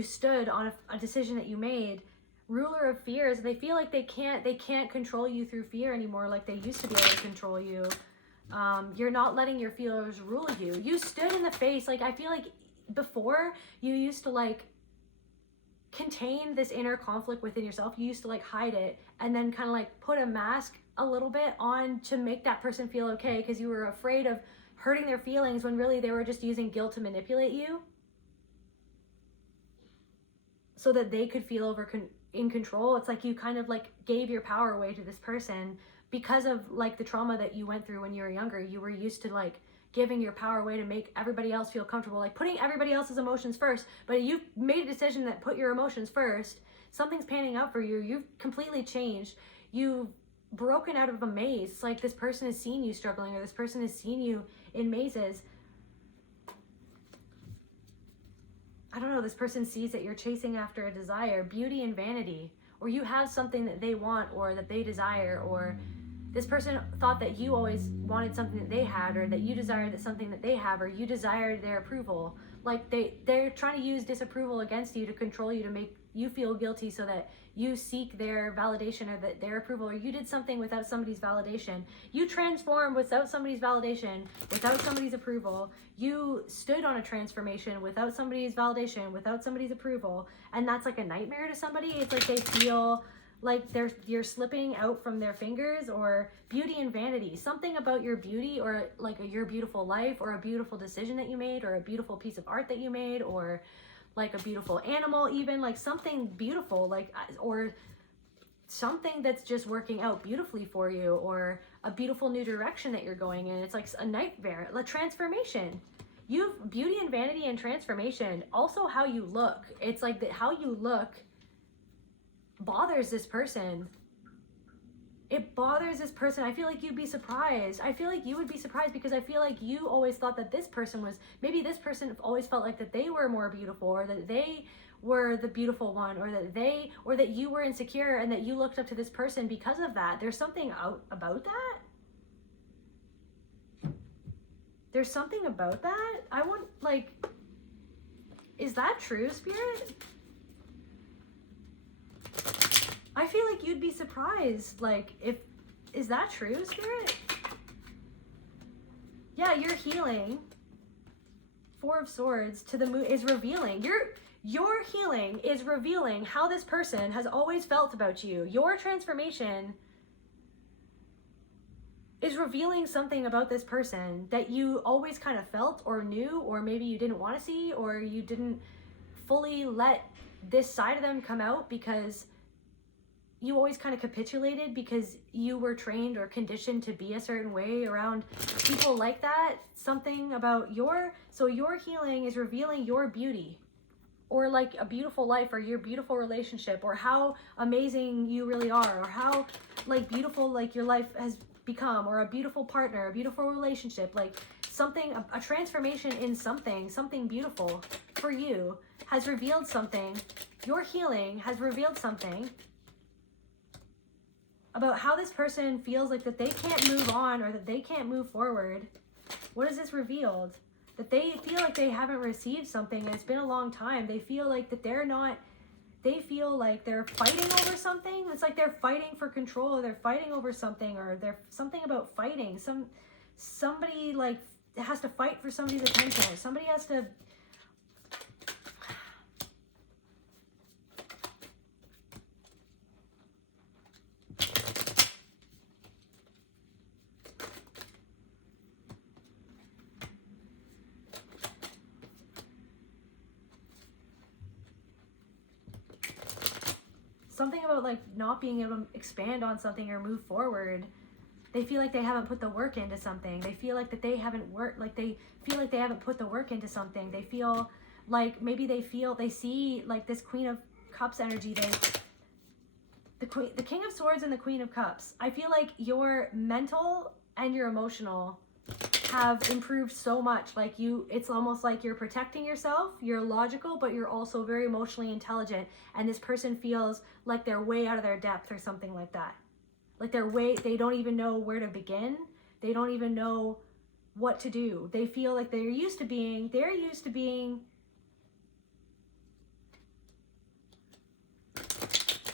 stood on a decision that you made. Ruler of fears. They feel like they can't control you through fear anymore like they used to be able to control you. You're not letting your fears rule you. You stood in the face. Like I feel like before you used to like contain this inner conflict within yourself. You used to like hide it and then kind of like put a mask a little bit on to make that person feel okay, because you were afraid of hurting their feelings when really they were just using guilt to manipulate you so that they could feel in control. It's like you kind of like gave your power away to this person because of like the trauma that you went through when you were younger. You were used to like giving your power away to make everybody else feel comfortable, like putting everybody else's emotions first. But you made a decision that put your emotions first. Something's panning out for you. You've completely changed. You've broken out of a maze. It's like this person has seen you struggling, or this person has seen you in mazes. I don't know, this person sees that you're chasing after a desire, beauty and vanity, or you have something that they want or that they desire, or this person thought that you always wanted something that they had, or that you desired something that they have, or you desired their approval. Like they're trying to use disapproval against you to control you, to make you feel guilty so that you seek their validation or their approval, or you did something without somebody's validation. You transformed without somebody's validation, without somebody's approval. You stood on a transformation without somebody's validation, without somebody's approval. And that's like a nightmare to somebody. It's like they feel like you're slipping out from their fingers. Or beauty and vanity, something about your beauty, or like your beautiful life, or a beautiful decision that you made, or a beautiful piece of art that you made, or like a beautiful animal, even like something beautiful, like, or something that's just working out beautifully for you, or a beautiful new direction that you're going in. It's like a nightmare, a transformation. You've beauty and vanity and transformation. Also how you look. It's like that how you look bothers this person. It bothers this person. I feel like you'd be surprised. I feel like you would be surprised, because I feel like you always thought that this person was, maybe this person always felt like that they were more beautiful, or that they were the beautiful one, or that you were insecure and that you looked up to this person because of that. There's something about that. There's something about that. I want, like, is that true, Spirit? I feel like you'd be surprised, like, is that true, Spirit? Yeah, your healing, Four of Swords to the moon, is revealing. Your healing is revealing how this person has always felt about you. Your transformation is revealing something about this person that you always kind of felt or knew, or maybe you didn't want to see, or you didn't fully let this side of them come out because you always kind of capitulated because you were trained or conditioned to be a certain way around people like that. Something about so your healing is revealing your beauty, or like a beautiful life, or your beautiful relationship, or how amazing you really are, or how like beautiful like your life has become, or a beautiful partner, a beautiful relationship, like something, a transformation in something beautiful for you has revealed something. Your healing has revealed something about how this person feels like that they can't move on, or that they can't move forward. What has this revealed? That they feel like they haven't received something, and it's been a long time. They feel like that they feel like they're fighting over something. It's like they're fighting for control, or they're fighting over something, or they're something about fighting. Somebody like has to fight for somebody's attention, or somebody has to. Something about like not being able to expand on something or move forward. They feel like they haven't put the work into something. They feel like that they haven't worked, like they feel like they haven't put the work into something. They feel like maybe they see like this Queen of Cups energy. The King of Swords and the Queen of Cups. I feel like your mental and your emotional have improved so much. Like it's almost like you're protecting yourself, you're logical, but you're also very emotionally intelligent, and this person feels like they're way out of their depth or something like that. Like they don't even know where to begin. They don't even know what to do. They feel like they're used to being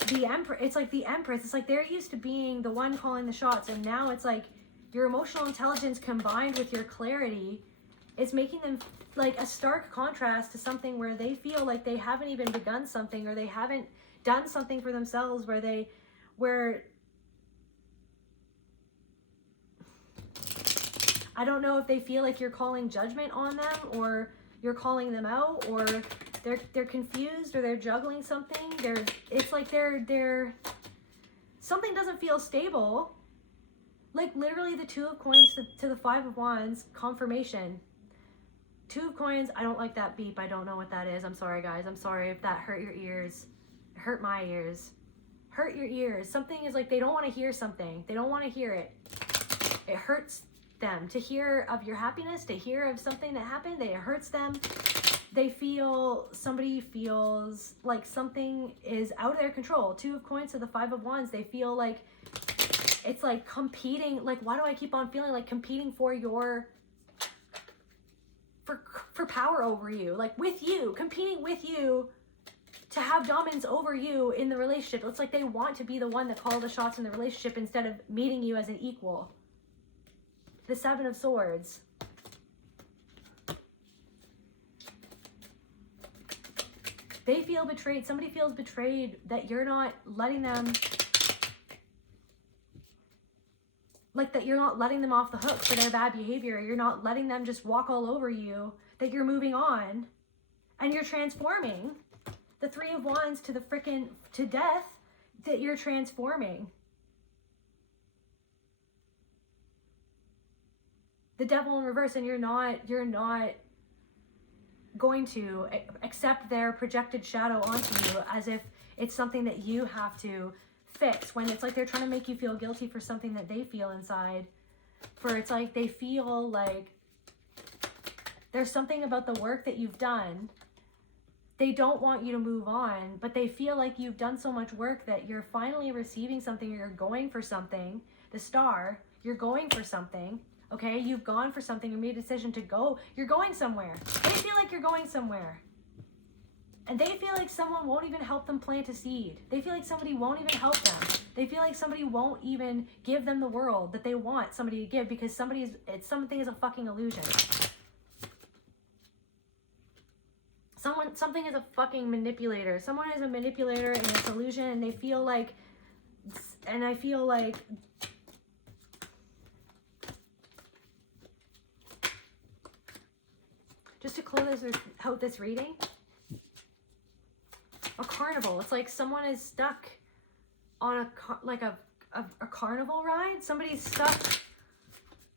the Empress. It's like the Empress. It's like they're used to being the one calling the shots, and now it's like your emotional intelligence combined with your clarity It's making them like a stark contrast to something where they feel like they haven't even begun something, or they haven't done something for themselves, where I don't know if they feel like you're calling judgment on them, or you're calling them out, or they're confused, or they're juggling something. It's like they're something doesn't feel stable. Like literally the 2 of coins to the 5 of wands, confirmation. 2 of coins, I don't like that beep. I don't know what that is. I'm sorry, guys. I'm sorry if that hurt your ears. It hurt my ears. Hurt your ears. Something is like they don't want to hear something. They don't want to hear it. It hurts them to hear of your happiness, to hear of something that happened. It hurts them. They feel, somebody feels like something is out of their control. 2 of coins to the 5 of wands. They feel like it's like competing. Like, why do I keep on feeling like competing for power over you? Like with you, competing with you to have dominance over you in the relationship. It's like they want to be the one that calls the shots in the relationship instead of meeting you as an equal. The 7 of swords. They feel betrayed. Somebody feels betrayed that you're not letting them, like that you're not letting them off the hook for their bad behavior. You're not letting them just walk all over you, that you're moving on and you're transforming. The 3 of wands to the to death, that you're transforming. The devil in reverse, and you're not going to accept their projected shadow onto you as if it's something that you have to fix, when it's like they're trying to make you feel guilty for something that they feel inside. For it's like they feel like there's something about the work that you've done. They don't want you to move on, but they feel like you've done so much work that you're finally receiving something, or you're going for something. The star, you're going for something. Okay, you've gone for something, you made a decision to go. You're going somewhere. They feel like you're going somewhere. And they feel like someone won't even help them plant a seed. They feel like somebody won't even help them. They feel like somebody won't even give them the world that they want somebody to give, because something is a fucking illusion. Something is a fucking manipulator. Someone is a manipulator and it's illusion, and they feel like, and I feel like, just to close out this reading, a carnival. It's like someone is stuck on a carnival ride. Somebody's stuck,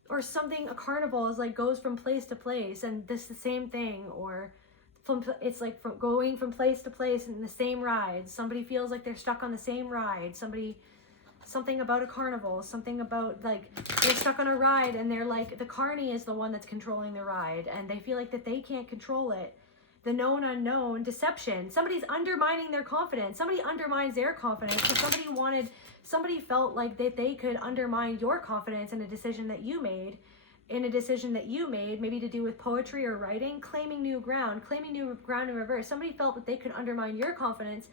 or something. A carnival is like goes from place to place, and this is the same thing. Or it's like going from place to place in the same ride. Somebody feels like they're stuck on the same ride. Something about a carnival, something about like they're stuck on a ride, and they're like, the carny is the one that's controlling the ride, and they feel like that they can't control it. The known unknown, deception. Somebody's undermining their confidence. Somebody undermines their confidence. So somebody felt like that they could undermine your confidence in a decision that you made. Maybe to do with poetry or writing, claiming new ground in reverse. Somebody felt that they could undermine your confidence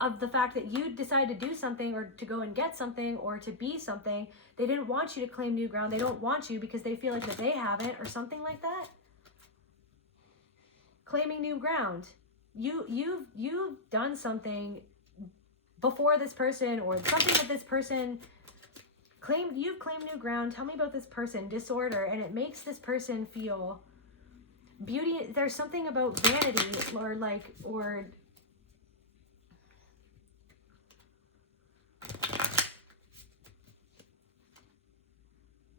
of the fact that you decided to do something, or to go and get something, or to be something. They didn't want you to claim new ground. They don't want you because they feel like that they haven't, or something like that. Claiming new ground. You've done something before this person, or something that this person claimed. You've claimed new ground. Tell me about this person. Disorder, and it makes this person feel beauty. There's something about vanity, or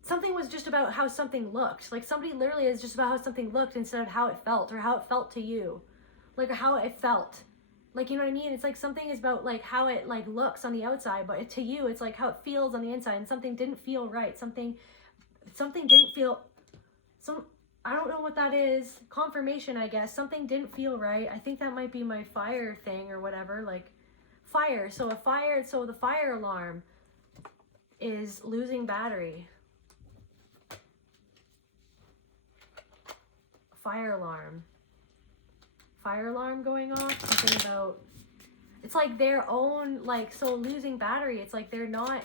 something was just about how something looked. Like somebody literally is just about how something looked instead of how it felt, or how it felt to you. Like how it felt. Like, you know what I mean? It's like something is about like how it like looks on the outside, but to you it's like how it feels on the inside, and something didn't feel right. Something didn't feel, I don't know what that is. Confirmation, I guess. Something didn't feel right. I think that might be my fire thing or whatever, like fire. So the fire alarm is losing battery. Fire alarm going off. Something about, it's like their own, like, so losing battery. It's like they're not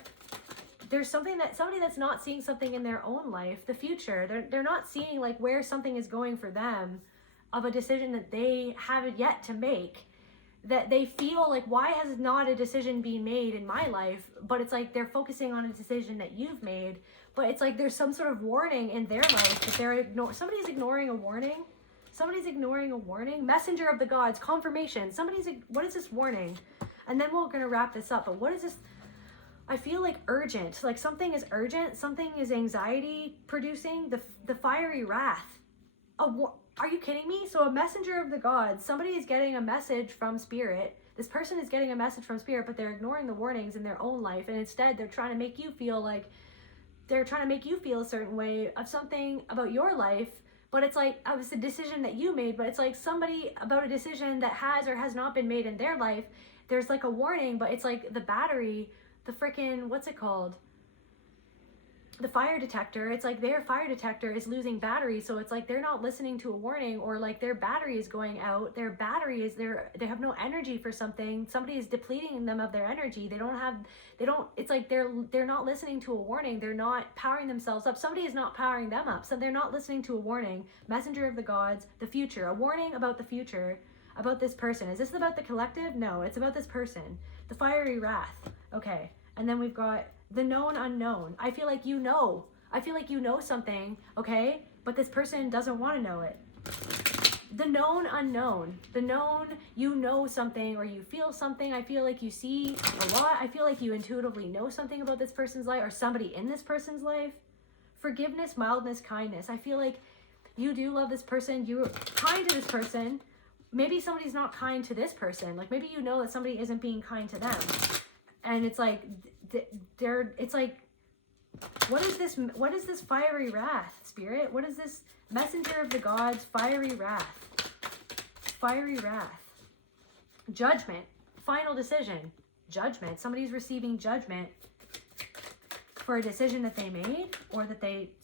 there's somebody that's not seeing something in their own life, the future. They're not seeing like where something is going for them, of a decision that they haven't yet to make, that they feel like, why has not a decision been made in my life? But it's like they're focusing on a decision that you've made, but it's like there's some sort of warning in their life that somebody's ignoring a warning. Somebody's ignoring a warning. Messenger of the gods, confirmation. What is this warning? And then we're gonna wrap this up. But what is this? I feel like urgent. Like something is urgent. Something is anxiety producing. The fiery wrath. Are you kidding me? So a messenger of the gods. Somebody is getting a message from spirit. This person is getting a message from spirit, but they're ignoring the warnings in their own life, and instead they're trying to make you feel like a certain way of something about your life. But it's like, it was a decision that you made, but it's like somebody about a decision that has or has not been made in their life. There's like a warning, but it's like the battery, the freaking, what's it called? The fire detector. It's like their fire detector is losing battery. So it's like they're not listening to a warning, or like their battery is going out. Their battery is they have no energy for something. Somebody is depleting them of their energy. It's like they're not listening to a warning. They're not powering themselves up. Somebody is not powering them up. So they're not listening to a warning. Messenger of the gods, the future, a warning about the future, about this person. Is this about the collective? No, it's about this person. The fiery wrath. Okay. And then we've got the known unknown. I feel like you know something, okay? But this person doesn't want to know it. The known unknown. The known, you know something or you feel something. I feel like you see a lot. I feel like you intuitively know something about this person's life or somebody in this person's life. Forgiveness, mildness, kindness. I feel like you do love this person. You're kind to this person. Maybe somebody's not kind to this person. Like maybe you know that somebody isn't being kind to them. And it's like, it's like, what is this fiery wrath, spirit? What is this messenger of the gods, fiery wrath? Fiery wrath. Judgment. Final decision. Judgment. Somebody's receiving judgment for a decision that they made, or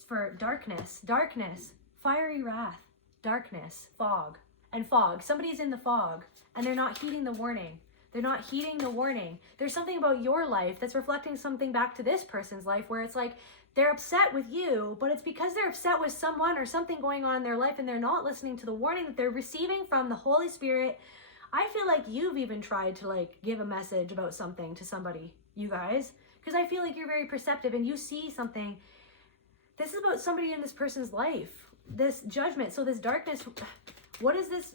for darkness. Darkness. Fiery wrath. Darkness. Fog. And fog. Somebody's in the fog and they're not heeding the warning. They're not heeding the warning. There's something about your life that's reflecting something back to this person's life where it's like they're upset with you, but it's because they're upset with someone or something going on in their life and they're not listening to the warning that they're receiving from the Holy Spirit. I feel like you've even tried to like give a message about something to somebody, you guys, because I feel like you're very perceptive and you see something. This is about somebody in this person's life, this judgment. So this darkness, what is this?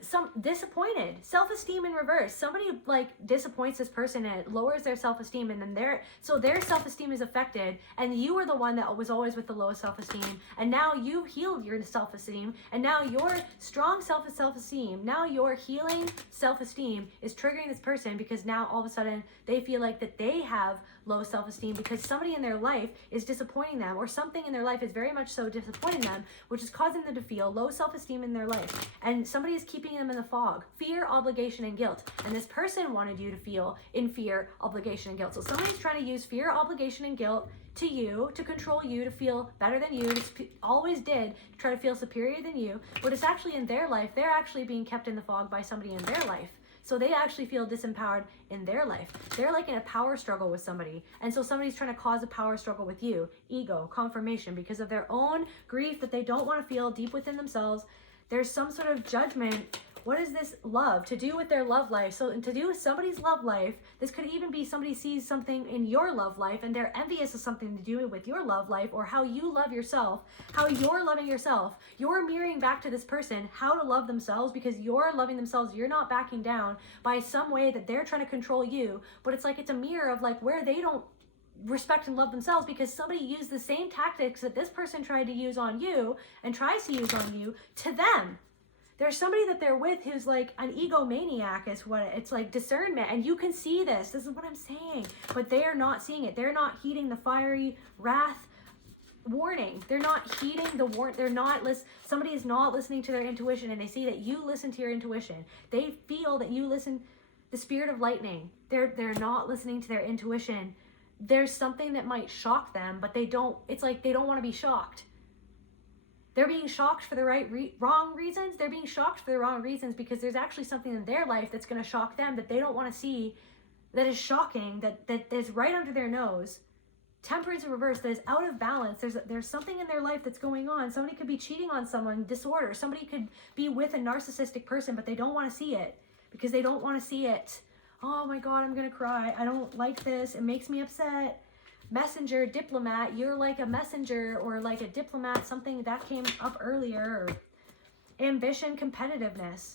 Some disappointed, self-esteem in reverse. Somebody like disappoints this person and it lowers their self-esteem, and then their self-esteem is affected, and you were the one that was always with the lowest self-esteem, and now you've healed your self-esteem, and now your strong self-esteem, now your healing self-esteem is triggering this person, because now all of a sudden they feel like that they have low self-esteem because somebody in their life is disappointing them, or something in their life is very much so disappointing them, which is causing them to feel low self-esteem in their life, and somebody is keeping them in the fog. Fear, obligation, and guilt. And this person wanted you to feel in fear, obligation, and guilt. So somebody's trying to use fear, obligation, and guilt to you, to control you, to feel better than you. Always did, to try to feel superior than you. But it's actually in their life, they're actually being kept in the fog by somebody in their life. So they actually feel disempowered in their life. They're like in a power struggle with somebody. And so somebody's trying to cause a power struggle with you. Ego, confirmation, because of their own grief that they don't want to feel deep within themselves. There's some sort of judgment. What is this love to do with their love life? So to do with somebody's love life, this could even be somebody sees something in your love life and they're envious of something to do with your love life, or how you love yourself, how you're loving yourself. You're mirroring back to this person how to love themselves, because you're loving themselves. You're not backing down by some way that they're trying to control you. But it's like it's a mirror of like where they don't respect and love themselves, because somebody used the same tactics that this person tried to use on you and tries to use on you to them. There's somebody that they're with who's like an egomaniac, is what it's like, discernment. And you can see this. This is what I'm saying. But they are not seeing it. They're not heeding the fiery wrath warning. They're not heeding the warning. They're not somebody is not listening to their intuition, and they see that you listen to your intuition. They feel that you listen, the spirit of lightning. They're not listening to their intuition. There's something that might shock them, but they don't, it's like they don't want to be shocked. They're being shocked for the wrong reasons. They're being shocked for the wrong reasons because there's actually something in their life that's going to shock them that they don't want to see, that is shocking, that is right under their nose. Temperance in reverse, that is out of balance. There's something in their life that's going on. Somebody could be cheating on someone, disorder. Somebody could be with a narcissistic person, but they don't want to see it because they don't want to see it. Oh my God, I'm going to cry. I don't like this. It makes me upset. Messenger, diplomat, you're like a messenger or like a diplomat, something that came up earlier. Or ambition, competitiveness.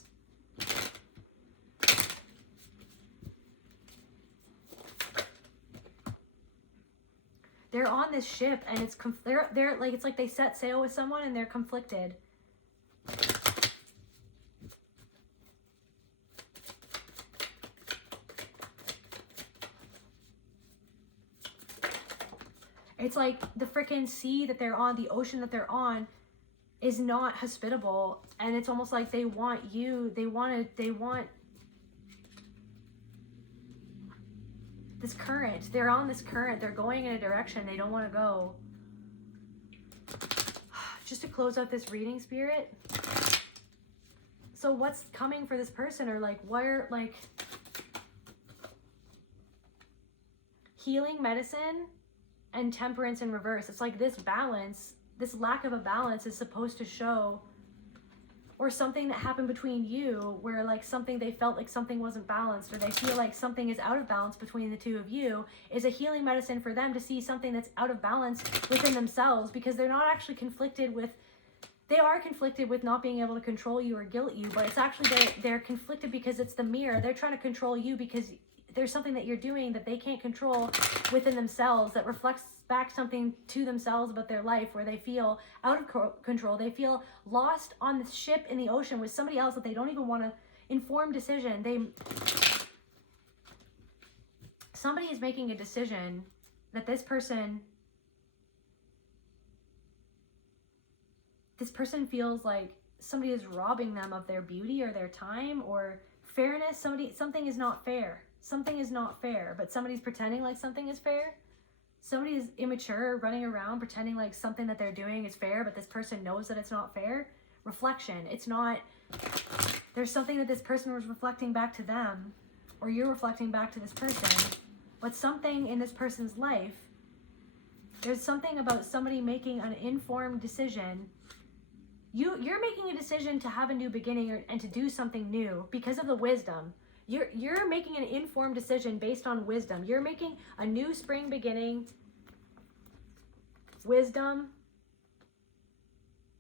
They're on this ship and it's they're like, it's like they set sail with someone and they're conflicted. It's like the freaking sea that they're on, the ocean that they're on is not hospitable. And it's almost like they want you, they want this current. They're on this current. They're going in a direction they don't want to go. Just to close out this reading, Spirit. So what's coming for this person, or like where, like healing medicine and temperance in reverse. It's like this balance, this lack of a balance is supposed to show, or something that happened between you where like something, they felt like something wasn't balanced, or they feel like something is out of balance between the two of you, is a healing medicine for them to see something that's out of balance within themselves, because they're not actually conflicted with, they are conflicted with not being able to control you or guilt you, but it's actually they're conflicted because it's the mirror. They're trying to control you because there's something that you're doing that they can't control within themselves that reflects back something to themselves about their life, where they feel out of control. They feel lost on the ship in the ocean with somebody else that they don't even want to inform decision. Somebody is making a decision that this person feels like somebody is robbing them of their beauty or their time or fairness. Something is not fair. Something is not fair, but somebody's pretending like something is fair. Somebody is immature, running around pretending like something that they're doing is fair, but this person knows that it's not fair. Reflection. It's not, there's something that this person was reflecting back to them, or you're reflecting back to this person, but something in this person's life, there's something about somebody making an informed decision. You're making a decision to have a new beginning and to do something new because of the wisdom. You're making an informed decision based on wisdom. You're making a new spring beginning. Wisdom.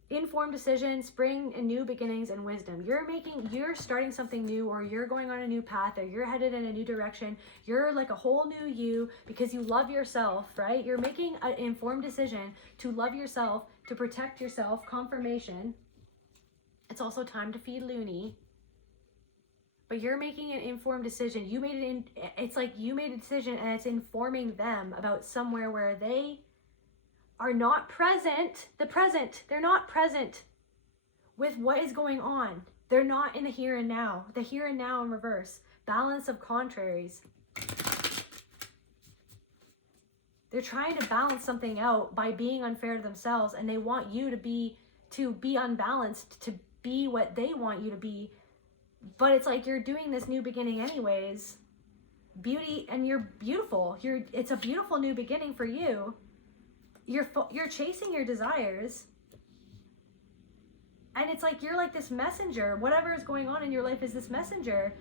Informed decision, spring and new beginnings and wisdom. You're starting something new, or you're going on a new path, or you're headed in a new direction. You're like a whole new you because you love yourself, right? You're making an informed decision to love yourself, to protect yourself. Confirmation. It's also time to feed Looney. But you're making an informed decision. It's like you made a decision and it's informing them about somewhere where they are not present. They're not present with what is going on. They're not in the here and now. The here and now in reverse. Balance of contraries. They're trying to balance something out by being unfair to themselves, and they want you to be unbalanced, to be what they want you to be. But it's like you're doing this new beginning anyways. Beauty, and you're beautiful. It's a beautiful new beginning for you. You're chasing your desires. And it's like you're like this messenger. Whatever is going on in your life is this messenger.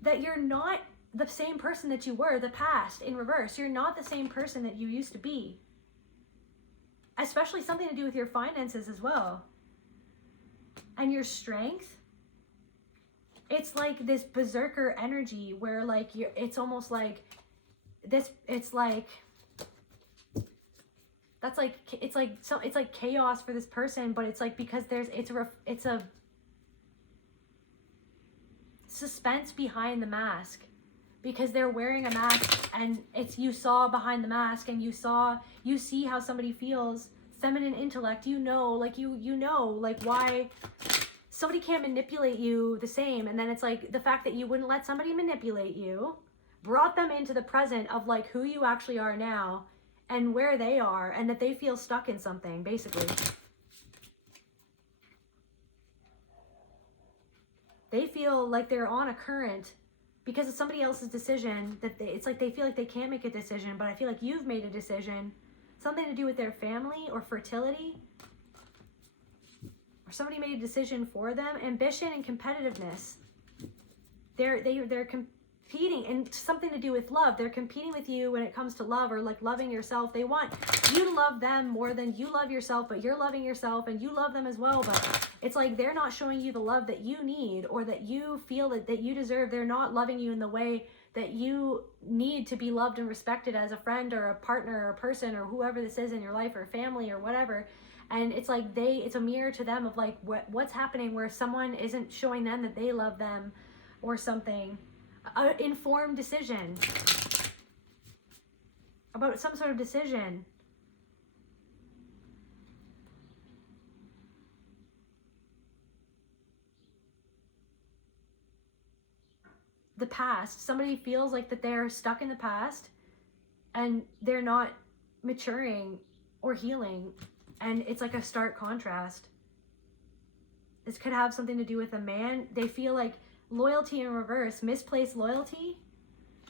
That you're not the same person that you were, the past in reverse. You're not the same person that you used to be. Especially something to do with your finances as well. And your strength. It's like this berserker energy where like it's almost like this, it's like that's like it's like chaos for this person, but it's like because it's a suspense behind the mask, because they're wearing a mask, and it's, you saw behind the mask, and you see how somebody feels. Feminine intellect, you know like why somebody can't manipulate you the same. And then it's like the fact that you wouldn't let somebody manipulate you brought them into the present of like who you actually are now and where they are, and that they feel stuck in something, basically. They feel like they're on a current because it's somebody else's decision that it's like they feel like they can't make a decision, but I feel like you've made a decision, something to do with their family or fertility, or somebody made a decision for them. Ambition and competitiveness. They're competing, and something to do with love. They're competing with you when it comes to love, or like loving yourself. They want you to love them more than you love yourself, but you're loving yourself and you love them as well. But it's like they're not showing you the love that you need or that you feel that you deserve. They're not loving you in the way that you need to be loved and respected as a friend or a partner or a person or whoever this is in your life or family or whatever. And it's like it's a mirror to them of like what's happening where someone isn't showing them that they love them or something. An informed decision about some sort of decision. The past. Somebody feels like that they're stuck in the past and they're not maturing or healing. And it's like a stark contrast. This could have something to do with a man. They feel like loyalty in reverse, misplaced loyalty.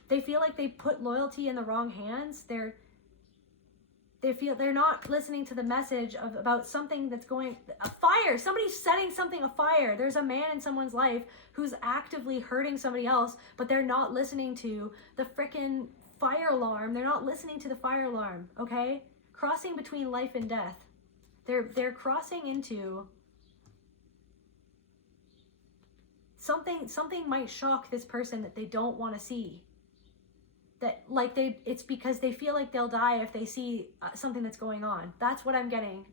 They feel like they put loyalty in the wrong hands. They feel they're not listening to the message about something that's going, a fire. Somebody's setting something afire. There's a man in someone's life who's actively hurting somebody else, but they're not listening to the frickin' fire alarm. They're not listening to the fire alarm, okay? Crossing between life and death. They're crossing into something might shock this person that they don't want to see. That like it's because they feel like they'll die if they see something that's going on. That's what I'm getting.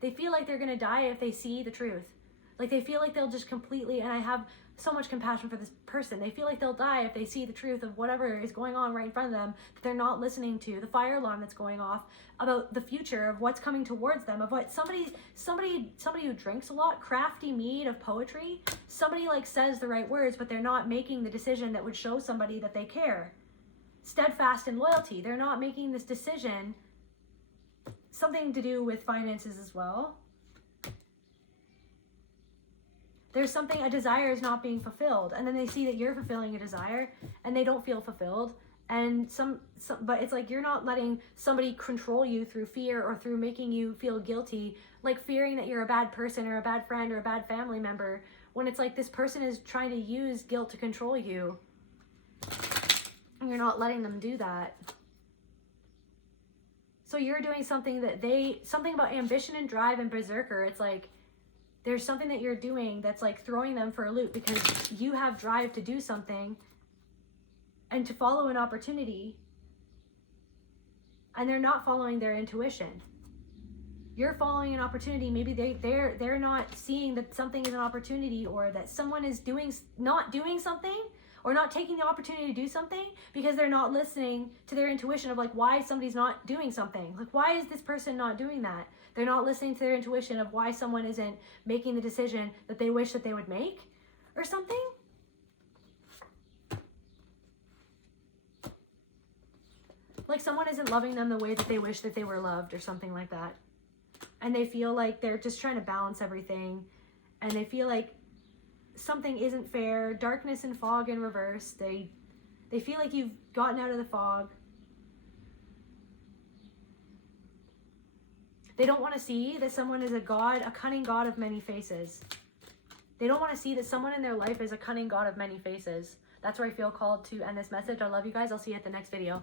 They feel like they're gonna die if they see the truth. Like they feel like they'll just completely, and I have so much compassion for this person. They feel like they'll die if they see the truth of whatever is going on right in front of them, that they're not listening to the fire alarm that's going off about the future of what's coming towards them, of what somebody who drinks a lot, crafty mead of poetry, somebody like says the right words, but they're not making the decision that would show somebody that they care. Steadfast in loyalty. They're not making this decision. Something to do with finances as well. There's something, a desire is not being fulfilled, and then they see that you're fulfilling a desire and they don't feel fulfilled. And but it's like you're not letting somebody control you through fear or through making you feel guilty, like fearing that you're a bad person or a bad friend or a bad family member, when it's like this person is trying to use guilt to control you. And you're not letting them do that. So you're doing something something about ambition and drive and berserker. It's like there's something that you're doing that's like throwing them for a loop because you have drive to do something and to follow an opportunity, and they're not following their intuition. You're following an opportunity. Maybe they're not seeing that something is an opportunity, or that someone is not doing something, or not taking the opportunity to do something because they're not listening to their intuition of like why somebody's not doing something. Like, why is this person not doing that? They're not listening to their intuition of why someone isn't making the decision that they wish that they would make or something. Like someone isn't loving them the way that they wish that they were loved or something like that. And they feel like they're just trying to balance everything. And they feel like something isn't fair. Darkness and fog in reverse. They feel like you've gotten out of the fog. They don't want to see that someone is a god, a cunning god of many faces. They don't want to see that someone in their life is a cunning god of many faces. That's where I feel called to end this message. I love you guys. I'll see you at the next video.